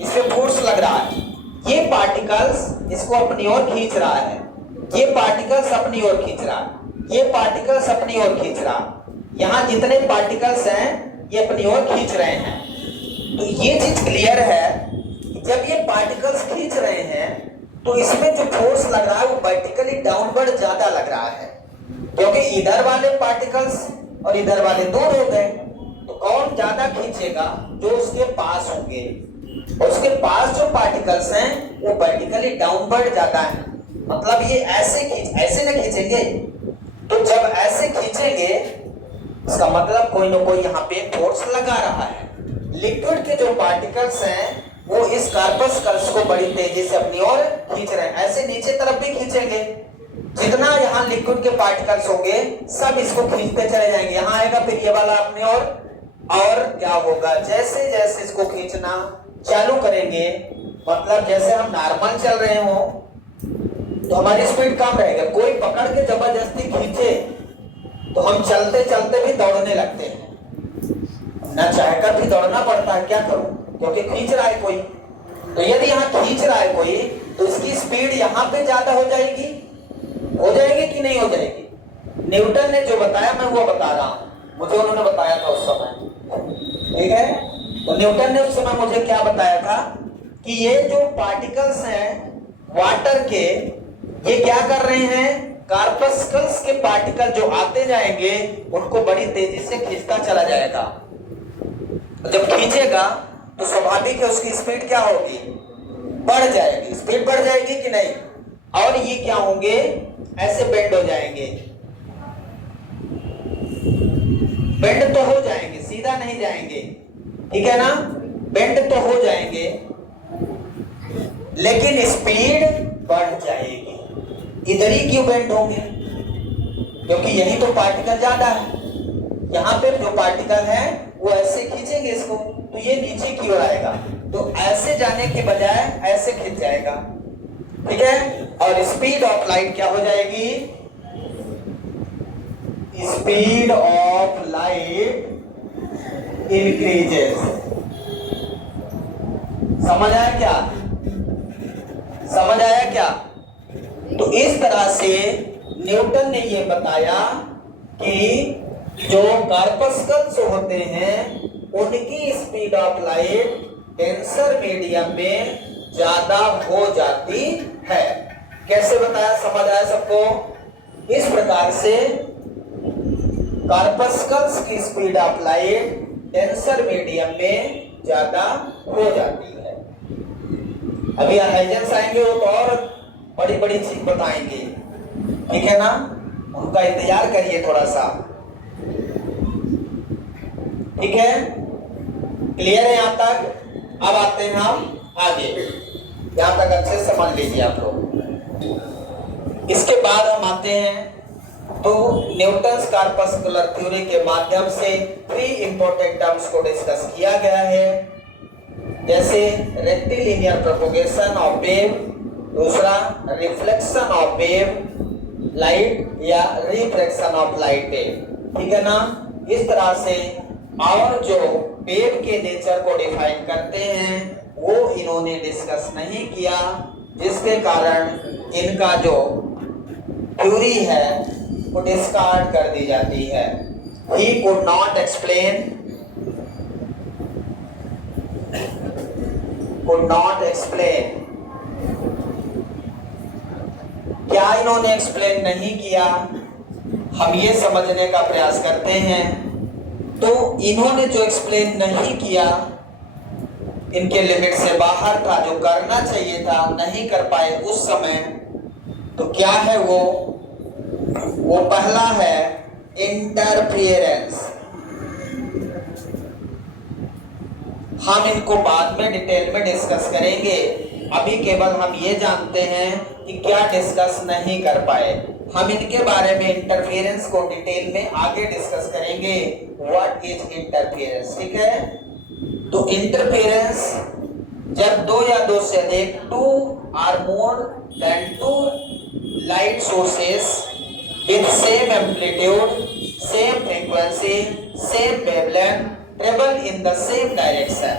इसमें फोर्स लग रहा है. ये पार्टिकल्स इसको अपनी ओर खींच रहा है. ये पार्टिकल्स अपनी ओर खींच रहा है. ये पार्टिकल्स अपनी ओर खींच रहा. यहाँ जितने पार्टिकल्स हैं ये अपनी ओर खींच रहे हैं. तो ये चीज क्लियर है कि जब ये पार्टिकल्स खींच रहे हैं तो इसमें जो फोर्स लग रहा है वो वर्टिकली डाउनवर्ड ज्यादा लग रहा है, क्योंकि इधर वाले पार्टिकल्स और इधर वाले दूर हो गए. तो कौन ज्यादा खींचेगा? जो उसके पास होंगे. और उसके पास जो पार्टिकल्स हैं वो वर्टिकली डाउनवर्ड ज्यादा है. मतलब ये ऐसे ना खींचेंगे. तो जब ऐसे खींचेंगे इसका मतलब कोई ना कोई यहाँ पे फोर्स लगा रहा है. लिक्विड के जो पार्टिकल्स हैं वो इस कार्पस्कल्स को बड़ी तेजी से अपनी ओर खींच रहे हैं. ऐसे नीचे तरफ भी खींचेंगे. जितना यहाँ लिक्विड के पार्टिकल्स होंगे सब इसको खींचते चले जाएंगे. यहाँ आएगा फिर ये वाला अपनी ओर. और क्या होगा? जैसे जैसे इसको खींचना चालू करेंगे, मतलब जैसे हम नॉर्मल चल रहे हो तो हमारी स्पीड कम रहेगा. कोई पकड़ के जबरदस्ती खींचे तो हम चलते चलते भी दौड़ने लगते हैं. ना चाहकर भी दौड़ना पड़ता है. क्या करूं? क्योंकि खींच रहा है कोई. तो यदि यहाँ खींच रहा है कोई तो इसकी स्पीड यहाँ पे ज्यादा हो जाएगी कि नहीं हो जाएगी? न्यूटन ने जो बताया मैं वो बता रहा हूं. मुझे उन्होंने बताया था उस समय. ठीक है, तो न्यूटन ने उस समय मुझे क्या बताया था कि ये जो पार्टिकल्स हैं वाटर के ये क्या कर रहे हैं, कार्पस्कल्स के पार्टिकल जो आते जाएंगे उनको बड़ी तेजी से खींचता चला जाएगा। जब खींचेगा तो स्वाभाविक है उसकी स्पीड क्या होगी, बढ़ जाएगी। स्पीड बढ़ जाएगी कि नहीं, और ये क्या होंगे, ऐसे बेंड हो जाएंगे। बेंड तो हो जाएंगे, सीधा नहीं जाएंगे, ठीक है ना, बेंड तो हो जाएंगे लेकिन स्पीड बढ़ जाएगी। इधर ही क्यों बेंड होंगे, क्योंकि यही तो पार्टिकल ज्यादा है। यहाँ पे जो पार्टिकल है वो ऐसे खींचेंगे इसको, तो ये नीचे की ओर आएगा, तो ऐसे जाने के बजाय ऐसे खींच जाएगा, ठीक है। और स्पीड ऑफ लाइट क्या हो जाएगी, स्पीड ऑफ लाइट इंक्रीजेस। समझ आया क्या, समझ आया क्या। तो इस तरह से न्यूटन ने यह बताया कि जो कार्पस्कल्स होते हैं उनकी speed of light denser medium में ज्यादा हो जाती है। कैसे बताया, समझ आया सबको। इस प्रकार से कार्पस्कल्स की speed of light denser medium में ज्यादा हो जाती है। अभी हाइजेंस आएंगे वो तो और बड़ी बड़ी चीज बताएंगे, ठीक है ना, उनका इंतजार करिए थोड़ा सा, ठीक है। क्लियर है यहाँ तक। अब आते हैं हम आगे, यहाँ तक अच्छे से समझ लीजिए आप लोग। इसके बाद हम आते हैं तो न्यूटन्स कार्पस्कुलर थ्योरी के माध्यम से 3 इंपॉर्टेंट टर्म्स को डिस्कस किया गया है, जैसे रेक्टिलिनियर प्रोपगेशन ऑफ वेव, दूसरा रिफ्लेक्शन ऑफ वेव लाइट या रिफ्रैक्शन ऑफ लाइट वेव, ठीक है ना। इस तरह से और जो वेव के नेचर को डिफाइन करते हैं वो इन्होंने डिस्कस नहीं किया, जिसके कारण इनका जो थ्योरी है वो डिस्कार्ड कर दी जाती है। He could not explain क्या इन्होंने एक्सप्लेन नहीं किया, हम ये समझने का प्रयास करते हैं। तो इन्होंने जो एक्सप्लेन नहीं किया इनके लिमिट से बाहर था, जो करना चाहिए था नहीं कर पाए उस समय, तो क्या है वो पहला है इंटरफियरेंस। हम इनको बाद में डिटेल में डिस्कस करेंगे, अभी केवल हम ये जानते हैं कि क्या डिस्कस नहीं कर पाए। हम इनके बारे में इंटरफियरेंस को डिटेल में आगे डिस्कस करेंगे, व्हाट इज इंटरफियरेंस, ठीक है। तो इंटरफियरेंस जब दो या दो से अधिक 2 or more than 2 light sources with same amplitude, same frequency, same wavelength travel in the same direction,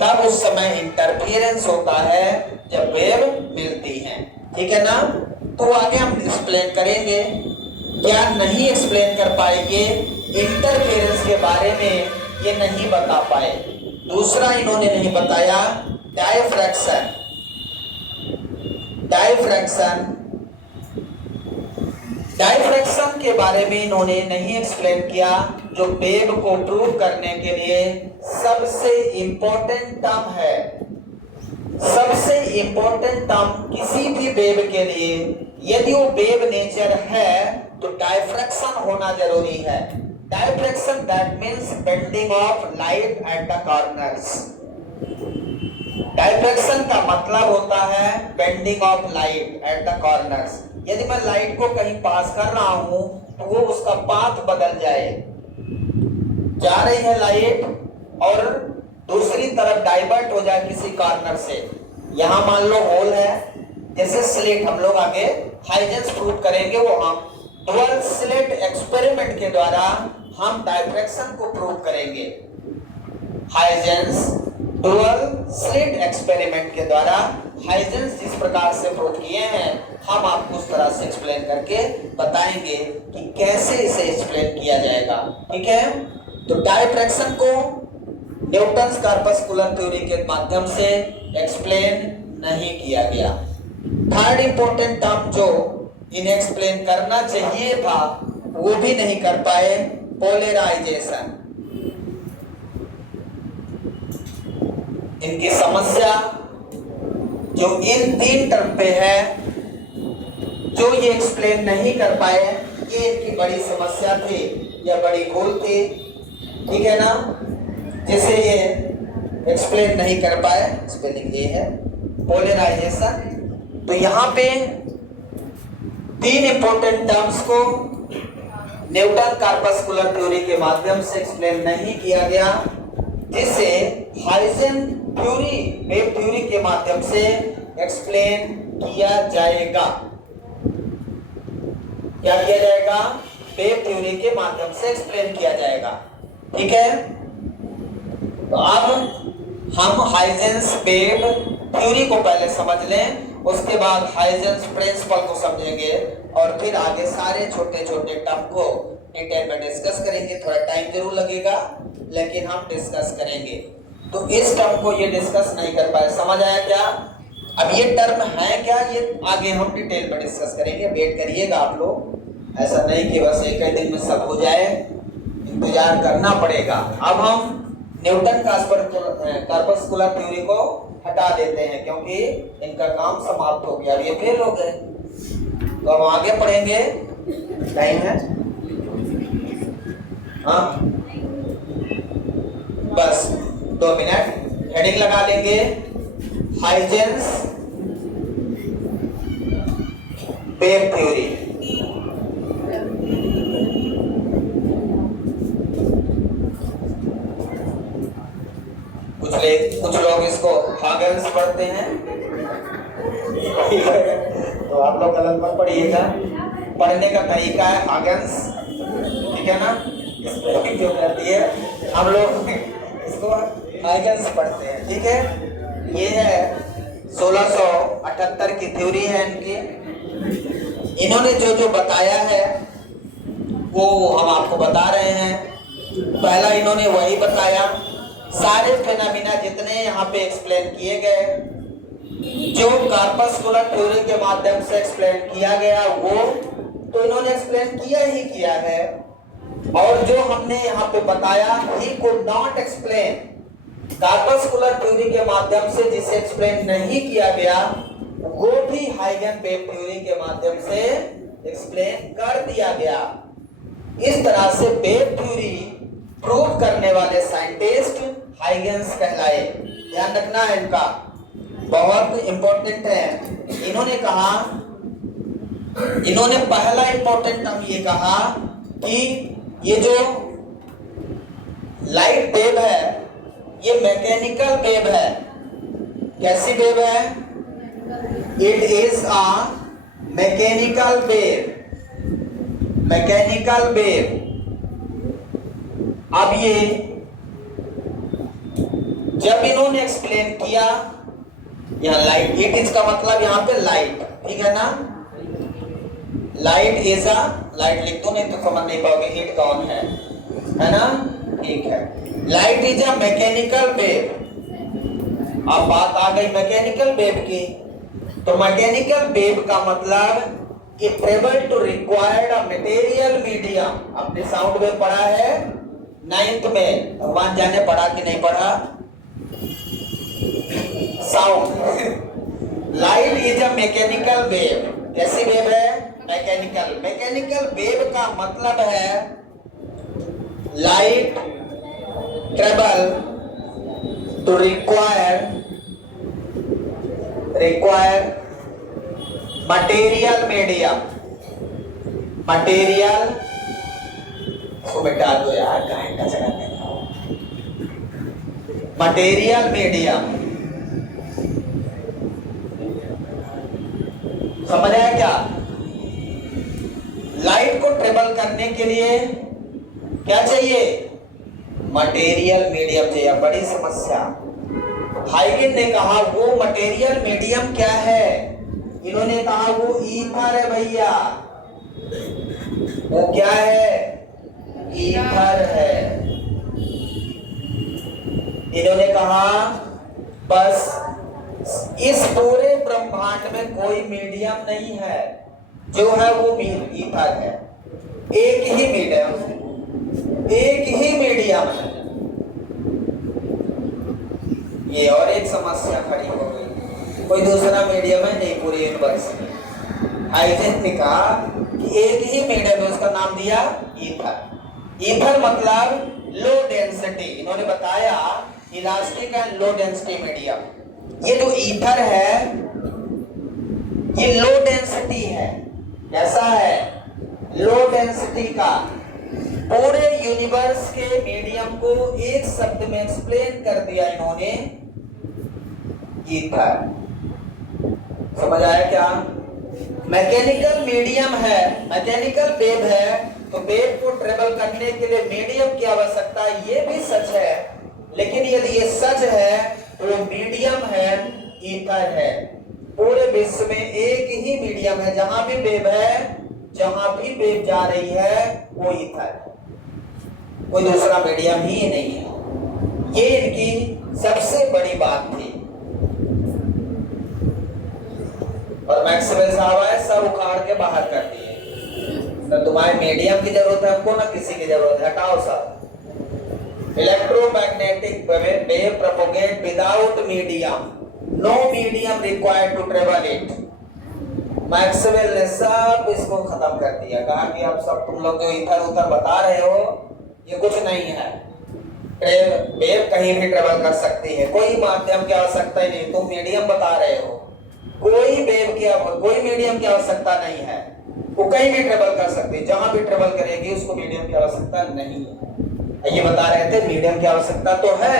तब उस समय इंटरफियरेंस होता है जब वेव मिलती है, ठीक है ना। तो आगे हम एक्सप्लेन करेंगे, क्या नहीं एक्सप्लेन कर पाएंगे, इंटरफियरेंस के बारे में ये नहीं बता पाए। दूसरा इन्होंने नहीं बताया डायफ्रैक्शन। डायफ्रैक्शन के बारे में इन्होंने नहीं एक्सप्लेन किया, जो वेव को प्रूव करने के लिए सबसे इंपॉर्टेंट टर्म है। सबसे इंपॉर्टेंट टर्म किसी भी वेव के लिए, यदि वो वेव नेचर है तो डायफ्रैक्शन होना जरूरी है। Diffraction that means bending of light at the corners. Diffraction का मतलब होता है bending of light at the corners. यदि मैं लाइट को कहीं पास कर रहा हूं तो वो उसका पाथ बदल जाए, जा रही है लाइट और दूसरी तरफ डाइवर्ट हो जाए किसी कॉर्नर से। यहां मान लो होल है, जैसे स्लिट, हम लोग आगे हाइजेंस प्रूव करेंगे, वो हम डुअल स्लिट एक्सपेरिमेंट के द्वारा हम डायफ्रैक्शन को प्रूव करेंगे। हाइजेंस डुअल स्लिट एक्सपेरिमेंट के द्वारा हाइजेंस जिस प्रकार से प्रूव किए हैं, हम आपको उस तरह से एक्सप्लेन करके बताएंगे कि कैसे इसे एक्सप्लेन किया जाएगा, ठीक है। तो डायफ्रैक्शन को न्यूटन्स कार्पस्कुलर थ्योरी के माध्यम से एक्सप्लेन नहीं किया गया। थर्ड इंपॉर्टेंट टर्म जो इन्हें एक्सप्लेन करना चाहिए था वो भी नहीं कर पाए, पोलराइजेशन। इनकी समस्या जो इन 3 टर्म पे है, जो ये एक्सप्लेन नहीं कर पाए, ये इनकी बड़ी समस्या थी या बड़ी भूल थी, ठीक है ना, जिसे ये एक्सप्लेन नहीं कर पाए। स्पेलिंग ये है पोलराइजेशन। तो यहाँ पे 3 इंपॉर्टेंट टर्म्स को न्यूटन कॉर्पस्कुलर थ्योरी के माध्यम से एक्सप्लेन नहीं किया गया, जिसे हाइजेन थ्योरी, वेव थ्योरी के माध्यम से एक्सप्लेन किया जाएगा। क्या किया जाएगा? वेव थ्योरी के माध्यम से एक्सप्लेन किया जाएगा, ठीक है। तो अब हम हाइजेंस वेव थ्योरी को पहले समझ लें, उसके बाद हाइजेंस प्रिंसिपल को समझेंगे और फिर आगे सारे छोटे छोटे टर्म को डिटेल में डिस्कस करेंगे। थोड़ा टाइम जरूर लगेगा लेकिन हम डिस्कस करेंगे। तो इस टर्म को ये डिस्कस नहीं कर पाए, समझ आया क्या? अब ये टर्म है क्या, ये आगे हम डिटेल में डिस्कस करेंगे। वेट करिएगा आप लोग, ऐसा नहीं कि बस एक ही दिन में सब हो जाए, इंतजार करना पड़ेगा। अब हम न्यूटन कॉर्पस्कुलर थ्योरी को हटा देते हैं क्योंकि इनका काम समाप्त हो गया, ये फेल हो गए। तो अब आगे पढ़ेंगे, टाइम है हाँ, बस 2 मिनट। हेडिंग लगा लेंगे, हाइजेंस वेव थ्योरी। कुछ लोग इसको हागन्स पढ़ते हैं तो आप लोग गलत मत पढ़िएगा। पढ़ने का तरीका है हागन्स, ठीक है ना। जो करती है हम लोग इसको हागन्स पढ़ते हैं, ठीक है। ये है 1678 की थ्योरी है इनकी। इन्होंने जो जो बताया है वो हम आपको बता रहे हैं। पहला इन्होंने वही बताया, सारे फेनोमेना जितने यहाँ पे एक्सप्लेन किए गए, जो कॉर्पस्कुलर थ्योरी के माध्यम से एक्सप्लेन किया गया वो तो इन्होंने एक्सप्लेन किया ही किया है, और जो हमने यहाँ पे बताया he could not explain. Corpuscular theory के माध्यम से जिसे एक्सप्लेन नहीं किया गया वो भी हाइगन वेव थ्योरी के माध्यम से एक्सप्लेन कर दिया गया। इस तरह से वेव थ्योरी प्रूव करने वाले साइंटिस्ट हाइगन्स कहलाए। ध्यान रखना है, इनका बहुत इंपॉर्टेंट है। इन्होंने कहा, इन्होंने पहला इंपॉर्टेंट टर्म ये कहा कि ये जो लाइट वेव है ये मैकेनिकल वेव है। कैसी वेव है? It is a mechanical wave, mechanical wave. अब ये जब इन्होंने एक्सप्लेन किया, यहाँ लाइट, इट इज का मतलब यहाँ पे लाइट, ठीक है ना। लाइट इज अ, लाइट लिख दो नहीं तो समझ नहीं पाओगे इट कौन है ना, ठीक है। Light is a mechanical wave. अब बात आ गई मैकेनिकल वेव की, तो मैकेनिकल वेव का मतलब it travel to required a material medium. आपने साउंड वेव पढ़ा है 9th में, भगवान जाने पढ़ा कि नहीं पढ़ा sound. Light is a mechanical wave. कैसी वेव है? मैकेनिकल। मैकेनिकल वेव का मतलब है light travel to require material medium. Material को बेटा दो यार, काहे का जगह में मटेरियल मीडियम। समझ आया क्या? लाइट को ट्रेवल करने के लिए क्या चाहिए? मटेरियल मीडियम चाहिए। बड़ी समस्या। हाइगन ने कहा वो मटेरियल मीडियम क्या है? इन्होंने कहा वो ईथर है भैया। वो क्या है? ईथर है। इन्होंने कहा बस इस पूरे ब्रह्मांड में कोई मीडियम नहीं है, जो है वो ईथर है। एक ही मीडियम है, एक ही मीडियम है। ये और एक समस्या खड़ी हो गई, कोई दूसरा मीडियम है नहीं पूरे यूनिवर्स में। हाइजेन ने कहा कि एक ही मीडियम है, उसका नाम दिया ईथर। ईथर मतलब लो डेंसिटी, इन्होंने बताया elastic and low density medium. ये जो ईथर है ये लो डेंसिटी है। कैसा है? लो डेंसिटी का। पूरे यूनिवर्स के मीडियम को एक शब्द में एक्सप्लेन कर दिया इन्होंने, ईथर। समझ आया क्या? मैकेनिकल मीडियम है, मैकेनिकल वेव है, तो वेव को ट्रेवल करने के लिए मीडियम की आवश्यकता है, ये भी सच है। लेकिन यदि ये सच है तो मीडियम है ईथर है। पूरे विश्व में एक ही मीडियम है, जहां भी वेव है, जहां भी वेव जा रही है वो ईथर है, कोई दूसरा मीडियम ही नहीं है। ये इनकी सबसे बड़ी बात थी। और मैक्सवेल साहब आए, सब उखाड़ के बाहर कर दिए। ना तुम्हारे मीडियम की जरूरत है हमको, ना किसी की जरूरत है, हटाओ सब। Electromagnetic wave propagate without medium, no medium required to travel it. Maxwell ने सब इसको खत्म कर दिया, कहा कि अब सब तुम लोग जो इधर उधर बता रहे हो ये कुछ नहीं है। वेव कहीं भी ट्रेवल कर सकती है, कोई माध्यम की आवश्यकता ही नहीं। तुम मीडियम बता रहे हो, कोई वेव की कोई मीडियम की आवश्यकता नहीं है, वो कहीं भी ट्रेवल कर सकती है। जहां भी ट्रेवल करेगी उसको मीडियम की आवश्यकता नहीं है। ये बता रहे थे मीडियम की आवश्यकता तो है,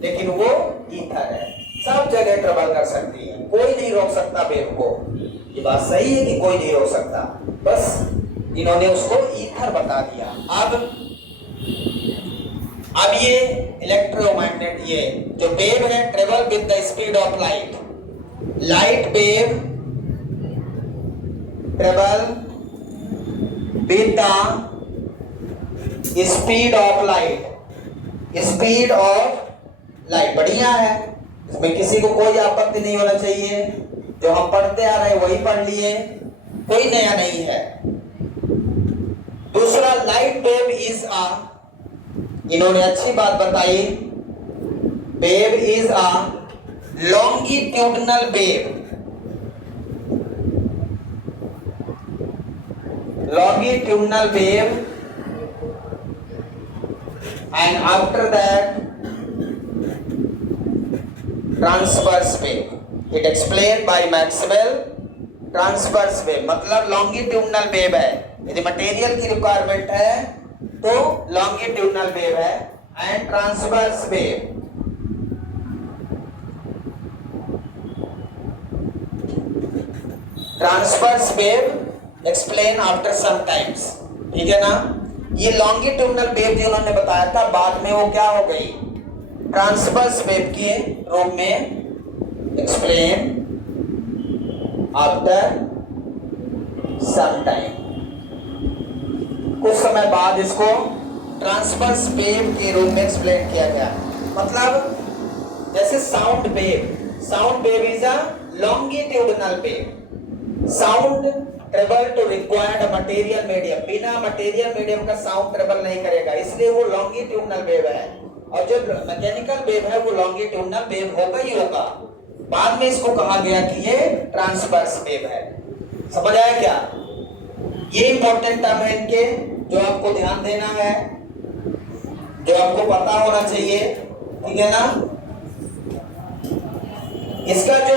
लेकिन वो ईथर है, सब जगह ट्रेवल कर सकती है, कोई नहीं रोक सकता वेव को। ये बात सही है कि कोई नहीं रोक सकता, बस इन्होंने उसको ईथर बता दिया। अब ये इलेक्ट्रोमैग्नेट, ये जो वेव है travel with the speed of light. Light wave travel with the speed of light. Speed of light बढ़िया है, इसमें किसी को कोई आपत्ति नहीं होना चाहिए। जो हम पढ़ते आ रहे हैं वही पढ़ लिए, कोई नया नहीं है। दूसरा, लाइट वेव इज आ, इन्होंने अच्छी बात बताई, wave is a longitudinal wave. Longitudinal wave and after that transverse wave. It explained by Maxwell. Transverse wave मतलब लॉन्गिट्यूडनल वेव है। यदि मटेरियल की रिक्वायरमेंट है तो लॉन्गिट्यूडनल वेव है, and transverse wave transverse wave explain after some times. ठीक है ना? ये लॉन्गिट्यूडनल वेव जो उन्होंने बताया था, बाद में वो क्या हो गई, ट्रांसवर्स वेव के रूप में एक्सप्लेन आफ्टर सम टाइम। कुछ समय बाद इसको ट्रांसवर्स वेव के रूप में एक्सप्लेन किया गया। मतलब जैसे sound wave is a longitudinal wave. Sound travel to required material medium, बिना मटेरियल मीडियम का साउंड ट्रेवल नहीं करेगा, इसलिए वो लॉन्गिट्यूडनल वेव है। और जो मैकेनिकल वेव है वो लॉन्गिट्यूडनल वेव होगा ही होगा। बाद में इसको कहा गया कि ये ट्रांसवर्स वेव है। समझ आया क्या? ये इंपॉर्टेंट टर्म है इनके, जो आपको ध्यान देना है, जो आपको पता होना चाहिए। ठीक है ना? इसका जो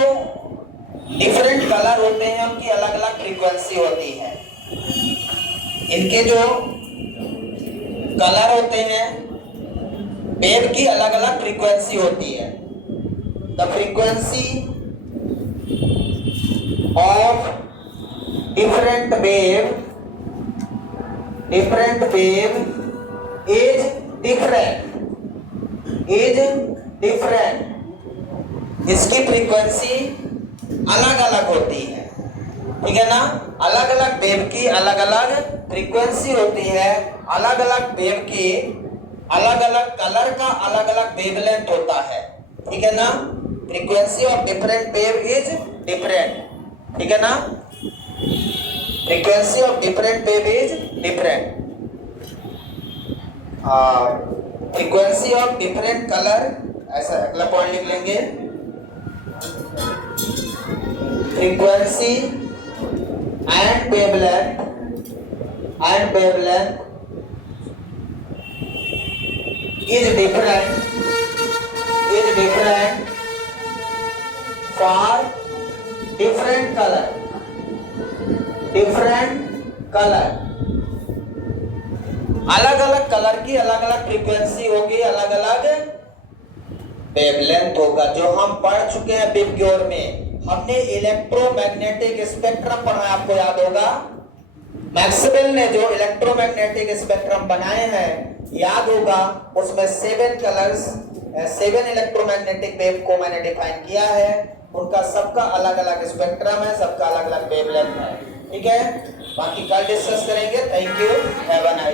डिफरेंट कलर होते हैं उनकी अलग अलग फ्रीक्वेंसी होती है। इनके जो कलर होते हैं वेव की अलग अलग फ्रीक्वेंसी होती है। The frequency of different wave is different. इसकी फ्रीक्वेंसी अलग अलग होती है। ठीक है ना? अलग अलग वेव की अलग अलग फ्रीक्वेंसी होती है, अलग अलग वेव की अलग अलग कलर का अलग अलग वेवलेंथ होता है। ठीक है ना? Frequency of different wave is different, ठीक है ना, frequency of different wave is different, और फ्रीक्वेंसी ऑफ डिफरेंट कलर, ऐसा अगला पॉइंट लिख लेंगे, frequency and wavelength is different for different color, अलग अलग कलर की अलग अलग फ्रीक्वेंसी होगी, अलग अलग वेवलेंथ होगा। जो हम पढ़ चुके हैं बिप की ओर में, हमने इलेक्ट्रोमैग्नेटिक स्पेक्ट्रम पढ़ा, आपको याद होगा, मैक्सवेल ने जो इलेक्ट्रोमैग्नेटिक स्पेक्ट्रम बनाए हैं याद होगा, उसमें 7 कलर्स, 7 इलेक्ट्रोमैग्नेटिक वेव को मैंने डिफाइन किया है, उनका सबका अलग अलग स्पेक्ट्रम है, सबका अलग अलग वेवलेंथ है, ठीक है। बाकी कल डिस्कस करेंगे। Thank you, have a nice